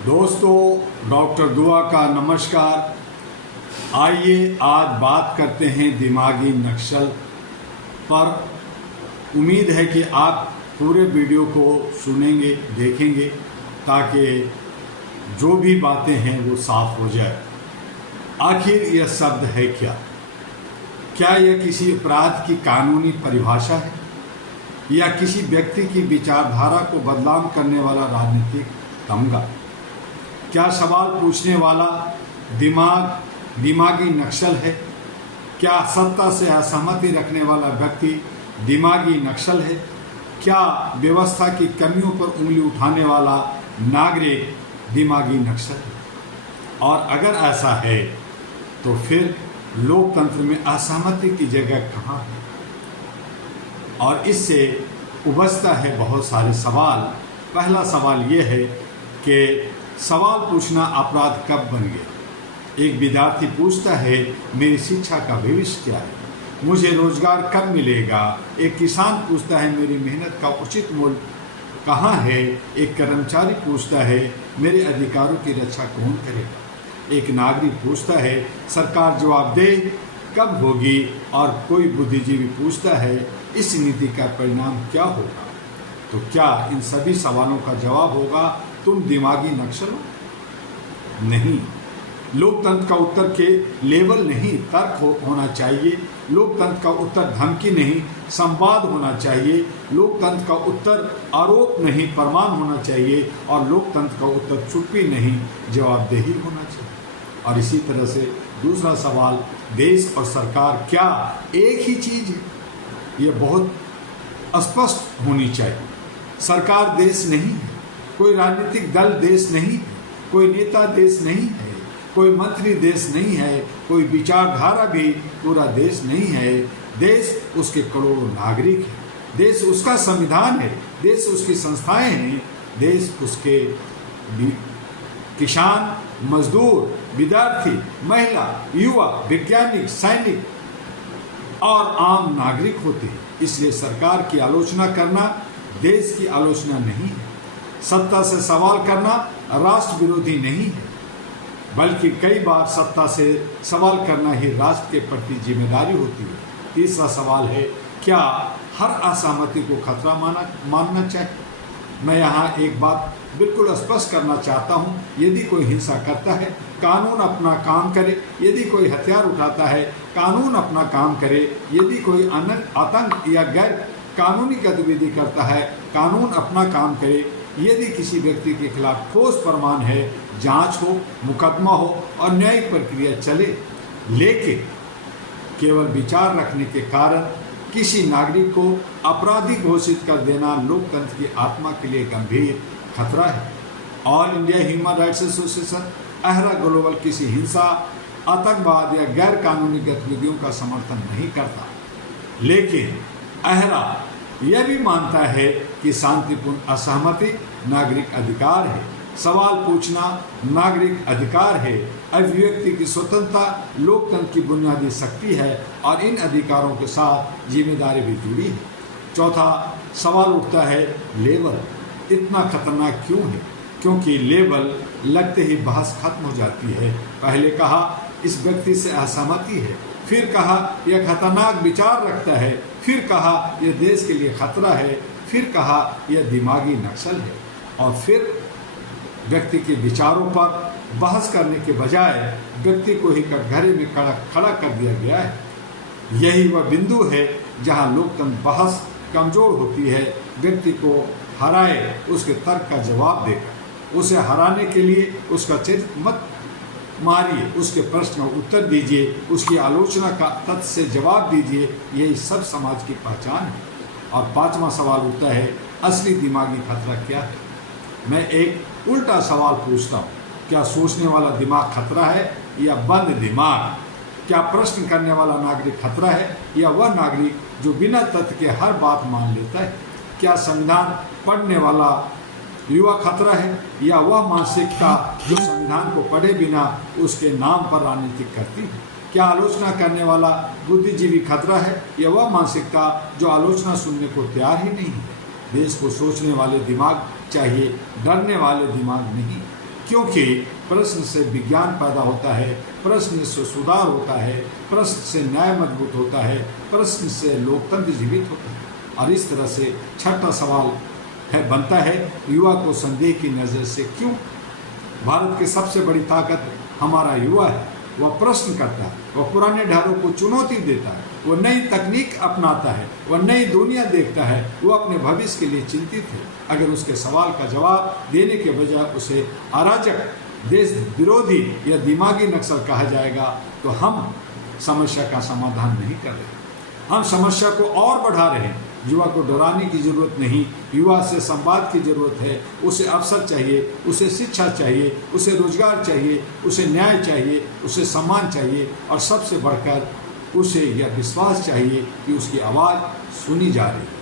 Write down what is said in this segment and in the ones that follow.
दोस्तों, डॉक्टर दुआ का नमस्कार। आइए आज बात करते हैं दिमागी नक्सल पर। उम्मीद है कि आप पूरे वीडियो को सुनेंगे, देखेंगे, ताकि जो भी बातें हैं वो साफ हो जाए। आखिर यह शब्द है क्या? क्या यह किसी अपराध की कानूनी परिभाषा है या किसी व्यक्ति की विचारधारा को बदनाम करने वाला राजनीतिक तमगा? क्या सवाल पूछने वाला दिमागी नक्सल है? क्या सत्ता से असहमति रखने वाला व्यक्ति दिमागी नक्सल है? क्या व्यवस्था की कमियों पर उंगली उठाने वाला नागरिक दिमागी नक्सल है? और अगर ऐसा है तो फिर लोकतंत्र में असहमति की जगह कहाँ है? और इससे उभरता है बहुत सारे सवाल। पहला सवाल ये है कि सवाल पूछना अपराध कब बन गया? एक विद्यार्थी पूछता है, मेरी शिक्षा का भविष्य क्या है? मुझे रोजगार कब मिलेगा? एक किसान पूछता है, मेरी मेहनत का उचित मूल्य कहाँ है? एक कर्मचारी पूछता है, मेरे अधिकारों की रक्षा कौन करेगा? एक नागरिक पूछता है, सरकार जवाबदेह कब होगी? और कोई बुद्धिजीवी पूछता है, इस नीति का परिणाम क्या होगा? तो क्या इन सभी सवालों का जवाब होगा, तुम दिमागी नक्सल हो? नहीं। लोकतंत्र का उत्तर के लेवल नहीं, तर्क होना चाहिए। लोकतंत्र का उत्तर धमकी नहीं, संवाद होना चाहिए। लोकतंत्र का उत्तर आरोप नहीं, प्रमाण होना चाहिए। और लोकतंत्र का उत्तर चुप्पी नहीं, जवाबदेही होना चाहिए। और इसी तरह से दूसरा सवाल, देश और सरकार क्या एक ही चीज़ है? ये बहुत स्पष्ट होनी चाहिए। सरकार देश नहीं है, कोई राजनीतिक दल देश नहीं है, कोई नेता देश नहीं है, कोई मंत्री देश नहीं है, कोई विचारधारा भी पूरा देश नहीं है। देश उसके करोड़ों नागरिक हैं, देश उसका संविधान है, देश उसकी संस्थाएं हैं, देश उसके किसान, मजदूर, विद्यार्थी, महिला, युवा, वैज्ञानिक, सैनिक और आम नागरिक होते हैं। इसलिए सरकार की आलोचना करना देश की आलोचना नहीं है। सत्ता से सवाल करना राष्ट्र विरोधी नहीं है, बल्कि कई बार सत्ता से सवाल करना ही राष्ट्र के प्रति जिम्मेदारी होती है। तीसरा सवाल है, क्या हर असहमति को खतरा मानना चाहिए? मैं यहाँ एक बात बिल्कुल स्पष्ट करना चाहता हूँ, यदि कोई हिंसा करता है, कानून अपना काम करे। यदि कोई हथियार उठाता है, कानून अपना काम करे। यदि कोई आतंक या गैर कानूनी गतिविधि करता है, कानून अपना काम करे। यदि किसी व्यक्ति के खिलाफ ठोस प्रमाण है, जांच हो, मुकदमा हो और न्यायिक प्रक्रिया चले। लेकिन केवल विचार रखने के कारण किसी नागरिक को अपराधी घोषित कर देना लोकतंत्र की आत्मा के लिए गंभीर खतरा है। All India Human Rights Association AHRA Global किसी हिंसा, आतंकवाद या गैर कानूनी गतिविधियों का समर्थन नहीं करता, लेकिन अहरा यह भी मानता है कि शांतिपूर्ण असहमति नागरिक अधिकार है, सवाल पूछना नागरिक अधिकार है, अभिव्यक्ति की स्वतंत्रता लोकतंत्र की बुनियादी शक्ति है और इन अधिकारों के साथ जिम्मेदारी भी जुड़ी है। चौथा सवाल उठता है, लेबल इतना खतरनाक क्यों है? क्योंकि लेबल लगते ही बहस खत्म हो जाती है। पहले कहा इस व्यक्ति से असहमति है, फिर कहा यह खतरनाक विचार रखता है, फिर कहा यह देश के लिए खतरा है, फिर कहा यह दिमागी नक्सल है। और फिर व्यक्ति के विचारों पर बहस करने के बजाय व्यक्ति को ही कटघरे में खड़ा कर दिया गया है। यही वह बिंदु है जहां लोकतंत्र बहस कमजोर होती है। व्यक्ति को हराए, उसके तर्क का जवाब देकर। उसे हराने के लिए उसका चरित्र मत मारिए, उसके प्रश्न का उत्तर दीजिए, उसकी आलोचना का तथ्य से जवाब दीजिए। यही सब समाज की पहचान है। और पांचवा सवाल उठता है, असली दिमागी खतरा क्या है? मैं एक उल्टा सवाल पूछता हूँ, क्या सोचने वाला दिमाग खतरा है या बंद दिमाग? क्या प्रश्न करने वाला नागरिक खतरा है या वह नागरिक जो बिना तथ्य के हर बात मान लेता है? क्या संविधान पढ़ने वाला युवा खतरा है या वह मानसिकता जो संविधान को पढ़े बिना उसके नाम पर राजनीति करती है? क्या आलोचना करने वाला बुद्धिजीवी खतरा है या वह मानसिकता जो आलोचना सुनने को तैयार ही नहीं है? देश को सोचने वाले दिमाग चाहिए, डरने वाले दिमाग नहीं। क्योंकि प्रश्न से विज्ञान पैदा होता है, प्रश्न से सुधार होता है, प्रश्न से न्याय मजबूत होता है, प्रश्न से लोकतंत्र जीवित होता है। और इस तरह से छठा सवाल बनता है, युवा को संदेह की नज़र से क्यों? भारत की सबसे बड़ी ताकत हमारा युवा है। वह प्रश्न करता है, वह पुराने ढालों को चुनौती देता है, वह नई तकनीक अपनाता है, वह नई दुनिया देखता है, वह अपने भविष्य के लिए चिंतित है। अगर उसके सवाल का जवाब देने के बजाय उसे अराजक, देश विरोधी या दिमागी नक्सल कहा जाएगा तो हम समस्या का समाधान नहीं कर रहे, हम समस्या को और बढ़ा रहे हैं। युवा को डराने की जरूरत नहीं, युवा से संवाद की जरूरत है। उसे अवसर चाहिए, उसे शिक्षा चाहिए, उसे रोजगार चाहिए, उसे न्याय चाहिए, उसे सम्मान चाहिए और सबसे बढ़कर उसे यह विश्वास चाहिए कि उसकी आवाज़ सुनी जा रही है।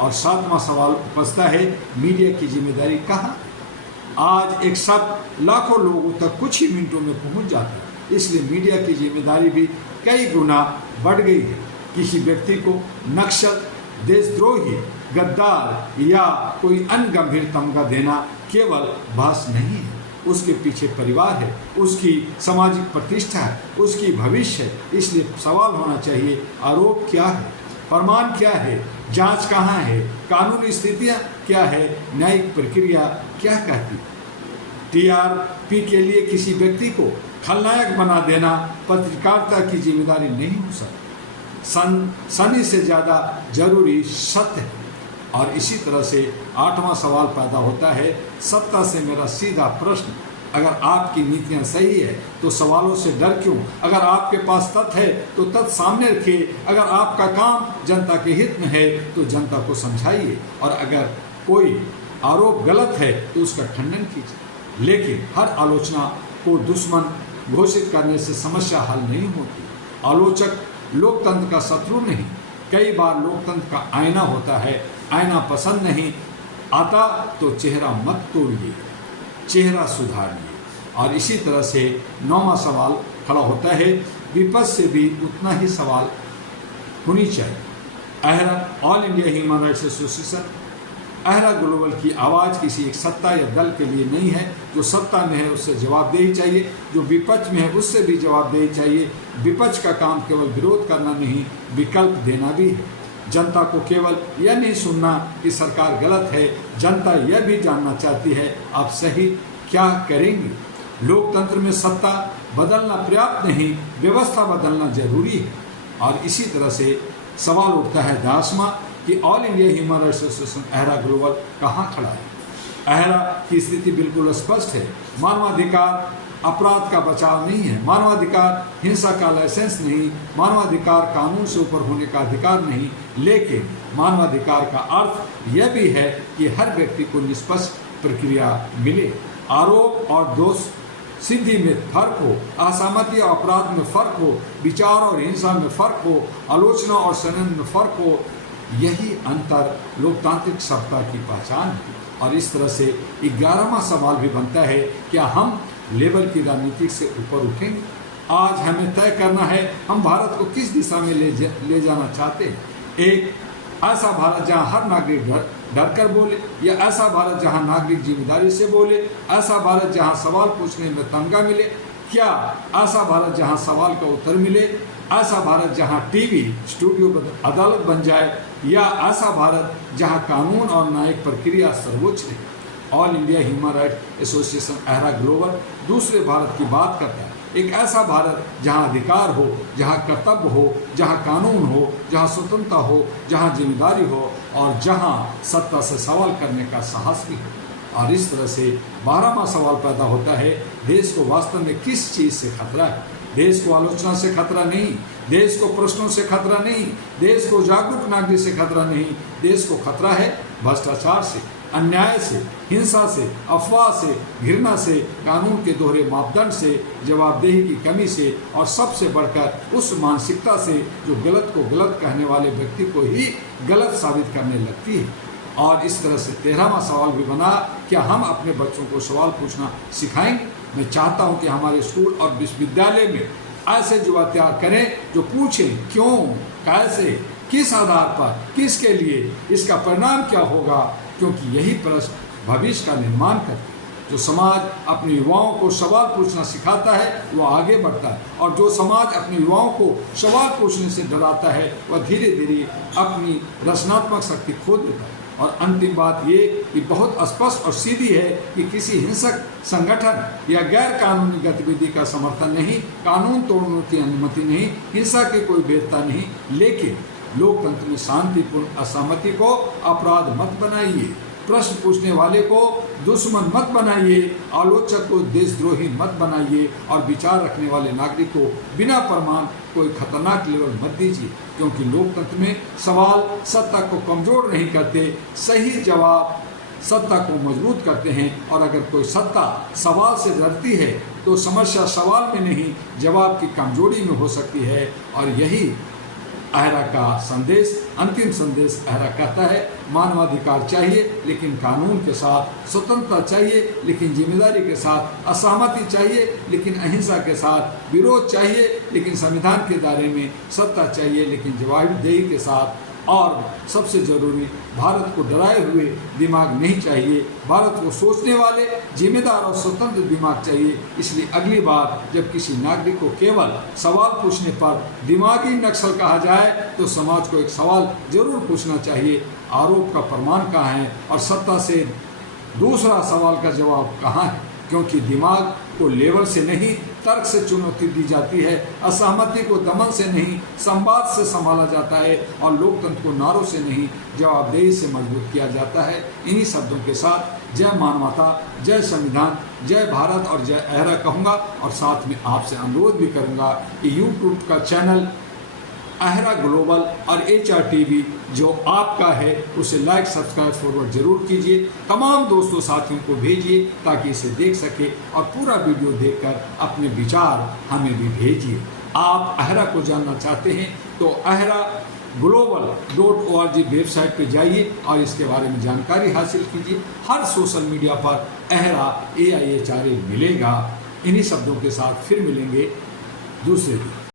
और सातवां सवाल उपजता है, मीडिया की जिम्मेदारी कहाँ? आज एक शब्द लाखों लोगों तक कुछ ही मिनटों में पहुँच जाता है, इसलिए मीडिया की जिम्मेदारी भी कई गुना बढ़ गई है। किसी व्यक्ति को नक्सल, देशद्रोही, गद्दार या कोई अन्य गंभीर तमगा देना केवल बहस नहीं है, उसके पीछे परिवार है, उसकी सामाजिक प्रतिष्ठा है, उसकी भविष्य है। इसलिए सवाल होना चाहिए, आरोप क्या है, प्रमाण क्या है, जांच कहाँ है, कानूनी स्थितियाँ क्या है, न्यायिक प्रक्रिया क्या कहती है। टीआरपी के लिए किसी व्यक्ति को खलनायक बना देना पत्रकारिता की जिम्मेदारी नहीं हो सकती। सनी से ज़्यादा जरूरी सत्य है। और इसी तरह से आठवां सवाल पैदा होता है, सत्ता से मेरा सीधा प्रश्न, अगर आपकी नीतियां सही है तो सवालों से डर क्यों? अगर आपके पास तथ्य है तो तथ्य सामने रखिए। अगर आपका काम जनता के हित में है तो जनता को समझाइए, और अगर कोई आरोप गलत है तो उसका खंडन कीजिए। लेकिन हर आलोचना को दुश्मन घोषित करने से समस्या हल नहीं होती। आलोचक लोकतंत्र का शत्रु नहीं, कई बार लोकतंत्र का आईना होता है। आईना पसंद नहीं आता तो चेहरा मत तोड़िए, चेहरा सुधारिए। और इसी तरह से नौवां सवाल खड़ा होता है, विपक्ष से भी उतना ही सवाल होनी चाहिए। AHRA All India Human Rights Association, AHRA Global की आवाज़ किसी एक सत्ता या दल के लिए नहीं है। जो सत्ता में है उससे जवाबदेही चाहिए, जो विपक्ष में है उससे भी जवाबदेही चाहिए। विपक्ष का काम केवल विरोध करना नहीं, विकल्प देना भी है। जनता को केवल यह नहीं सुनना कि सरकार गलत है, जनता यह भी जानना चाहती है आप सही क्या करेंगे। लोकतंत्र में सत्ता बदलना पर्याप्त नहीं, व्यवस्था बदलना जरूरी है। और इसी तरह से सवाल उठता है दासमा कि All India Human Rights Association AHRA Global कहाँ खड़ा है। अहरा की स्थिति बिल्कुल स्पष्ट है। मानवाधिकार अपराध का बचाव नहीं है, मानवाधिकार हिंसा का लाइसेंस नहीं, मानवाधिकार कानून से ऊपर होने का अधिकार नहीं। लेकिन मानवाधिकार का अर्थ यह भी है कि हर व्यक्ति को निष्पक्ष प्रक्रिया मिले। आरोप और दोष सिद्धि में फर्क हो, असहमति और अपराध में फर्क हो, विचार और हिंसा में फर्क हो, आलोचना और संयम में फर्क हो। यही अंतर लोकतांत्रिक सत्ता की पहचान है। और इस तरह से 11वां सवाल भी बनता है, क्या हम लेवल की राजनीति से ऊपर उठेंगे? आज हमें तय करना है हम भारत को किस दिशा में ले जाना चाहते हैं। एक ऐसा भारत जहां हर नागरिक डर कर बोले, या ऐसा भारत जहां नागरिक जिम्मेदारी से बोले, ऐसा भारत जहां सवाल पूछने में तमगा मिले, क्या ऐसा भारत जहां सवाल का उत्तर मिले, ऐसा भारत जहां टीवी स्टूडियो अदालत बन जाए, या ऐसा भारत जहां कानून और न्यायिक प्रक्रिया सर्वोच्च है। All India Human Rights Association AHRA Global दूसरे भारत की बात करता है। एक ऐसा भारत जहां अधिकार हो, जहां कर्तव्य हो, जहां कानून हो, जहां स्वतंत्रता हो, जहां जिम्मेदारी हो और जहां सत्ता से सवाल करने का साहस भी हो। और इस तरह से 12वां सवाल पैदा होता है, देश को वास्तव में किस चीज़ से खतरा है? देश को आलोचना से खतरा नहीं, देश को प्रश्नों से खतरा नहीं, देश को जागरूक नागरिक से खतरा नहीं। देश को खतरा है भ्रष्टाचार से, अन्याय से, हिंसा से, अफवाह से, घृणा से, कानून के दोहरे मापदंड से, जवाबदेही की कमी से और सबसे बढ़कर उस मानसिकता से जो गलत को गलत कहने वाले व्यक्ति को ही गलत साबित करने लगती है। और इस तरह से 13वां सवाल भी बना, क्या हम अपने बच्चों को सवाल पूछना सिखाएंगे? मैं चाहता हूं कि हमारे स्कूल और विश्वविद्यालय में ऐसे युवा तैयार करें जो पूछें क्यों, कैसे, किस आधार पर, किसके लिए, इसका परिणाम क्या होगा, क्योंकि यही प्रश्न भविष्य का निर्माण करते हैं। जो समाज अपने युवाओं को सवाल पूछना सिखाता है वो आगे बढ़ता है, और जो समाज अपने युवाओं को सवाल पूछने से डराता है वह धीरे धीरे अपनी रचनात्मक शक्ति खो देता है। और अंतिम बात ये कि बहुत स्पष्ट और सीधी है कि किसी हिंसक संगठन या गैर कानूनी गतिविधि का समर्थन नहीं, कानून तोड़ने की अनुमति नहीं, हिंसा की कोई वैधता नहीं, लेकिन लोकतंत्र में शांतिपूर्ण असहमति को अपराध मत बनाइए, प्रश्न पूछने वाले को दुश्मन मत बनाइए, आलोचक को देशद्रोही मत बनाइए, और विचार रखने वाले नागरिक को बिना प्रमाण कोई खतरनाक लेवल मत दीजिए, क्योंकि लोकतंत्र में सवाल सत्ता को कमजोर नहीं करते, सही जवाब सत्ता को मजबूत करते हैं। और अगर कोई सत्ता सवाल से डरती है तो समस्या सवाल में नहीं जवाब की कमजोरी में हो सकती है। और यही अहरा का संदेश, अंतिम संदेश अहरा कहता है, मानवाधिकार चाहिए लेकिन कानून के साथ, स्वतंत्रता चाहिए लेकिन जिम्मेदारी के साथ, असहमति चाहिए लेकिन अहिंसा के साथ, विरोध चाहिए लेकिन संविधान के दायरे में, सत्ता चाहिए लेकिन जवाबदेही के साथ, और सबसे जरूरी भारत को डराए हुए दिमाग नहीं चाहिए, भारत को सोचने वाले जिम्मेदार और स्वतंत्र दिमाग चाहिए। इसलिए अगली बार जब किसी नागरिक को केवल सवाल पूछने पर दिमागी नक्सल कहा जाए तो समाज को एक सवाल जरूर पूछना चाहिए, आरोप का प्रमाण कहाँ है और सत्ता से दूसरा सवाल का जवाब कहाँ है, क्योंकि दिमाग को लेवल से नहीं तर्क से चुनौती दी जाती है, असहमति को दमन से नहीं संवाद से संभाला जाता है, और लोकतंत्र को नारों से नहीं जवाबदेही से मजबूत किया जाता है। इन्हीं शब्दों के साथ जय मानवता, जय संविधान, जय भारत और जय अहरा कहूँगा, और साथ में आपसे अनुरोध भी करूँगा कि यूट्यूब का चैनल अहरा ग्लोबल और HRTV जो आपका है उसे लाइक, सब्सक्राइब, फॉरवर्ड जरूर कीजिए, तमाम दोस्तों साथियों को भेजिए ताकि इसे देख सके और पूरा वीडियो देखकर अपने विचार हमें भी भेजिए। आप अहरा को जानना चाहते हैं तो अहरा global.org वेबसाइट पे जाइए और इसके बारे में जानकारी हासिल कीजिए। हर सोशल मीडिया पर अहरा AIHRA मिलेगा। इन्हीं शब्दों के साथ फिर मिलेंगे दूसरे दिन।